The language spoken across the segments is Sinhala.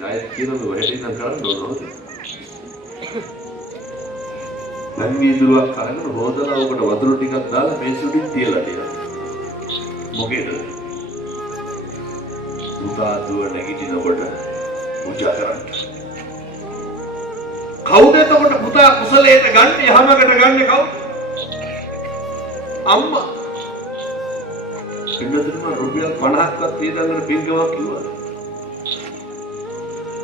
ආයෙත් කියනවා වැඩි නම් කරන්න ඕන. දැන් වීදුරුවක් අරගෙන හොදලා ඔබට වතුර ටිකක් දාලා මේ සුඩින් තියලා දෙනවා. මොකේද? පුතා දුව නැගිටිනකොට පූජා කරන්න. කවුද එතකොට පුතා කුසලයට ගන්න යහමකට ගන්න කවුද? අම්මා. ඉන්නතුම රුපියල් 50ක්වත් තියනගෙන පින්කමක් කිව්වා.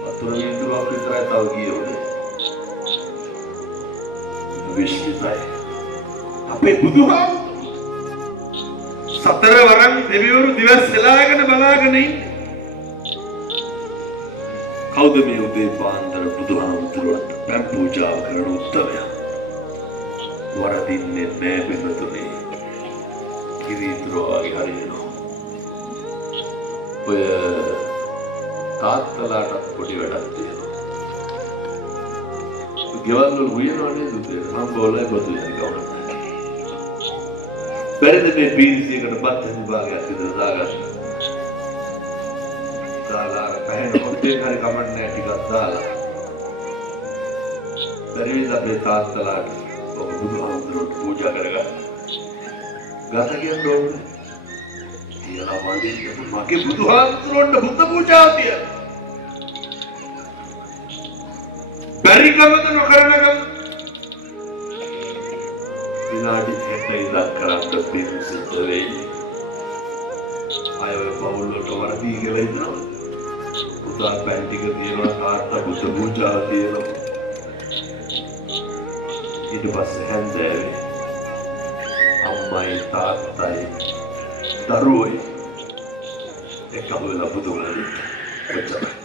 වතුර වීදුරුවක් විතරයි තව ගියේ. විශ්මිතයි. අපේ බුදුහාමුදුරුවෝ සතර වරන් දෙවිවරු දිවස් සලාගෙන බලාගෙන ඉන්නේ. කවුද මේ උදේ පාන්දර බුදුහාමුදුරුවන්ට පැන් පූජාව කරන උත්තමයා? වරදින්නේ නෑ බිමතුනේ. කිරිතුරෝ වගේ හරියනවා. ඔය තාත්තලාටත් පොඩි වැඩක් තියෙනවා. ගෙවල් වල උයනවා නේද උදේ? මම බෝලයි බතු යන ගවන. බැරිද මේ පීරිසියකට පත් විභාගයක් විතර දාගන්න? දාලා පැහැෙන මොකද හරි කමන්නේ ටිකක් දාලා. බැරිද අපේ තාත්තලාට ඔබ බුදුහාමුදුරුවෝ පූජා කරගන්න. ගත කියන්න ඕනේ. කියලා මගේ බුදුහාමුදුරුවන්ට බුද්ධ පූජාව තියන. බැරි කමද නොකරනකම විනාඩි 60 ඉඳන් කරත් පිළිසිත වෙයි. අය පවුලට වරදී කියලා ඉන්නවා. පුතා පැන් ටික තියනවා තාත්තා බුද්ධ පූජාව තියනවා. ඊට පස්සේ හැන්දෑවේ අම්මයි තාත්තයි දරුවෝයි එකම වෙලා බුදුන් වහන්සේ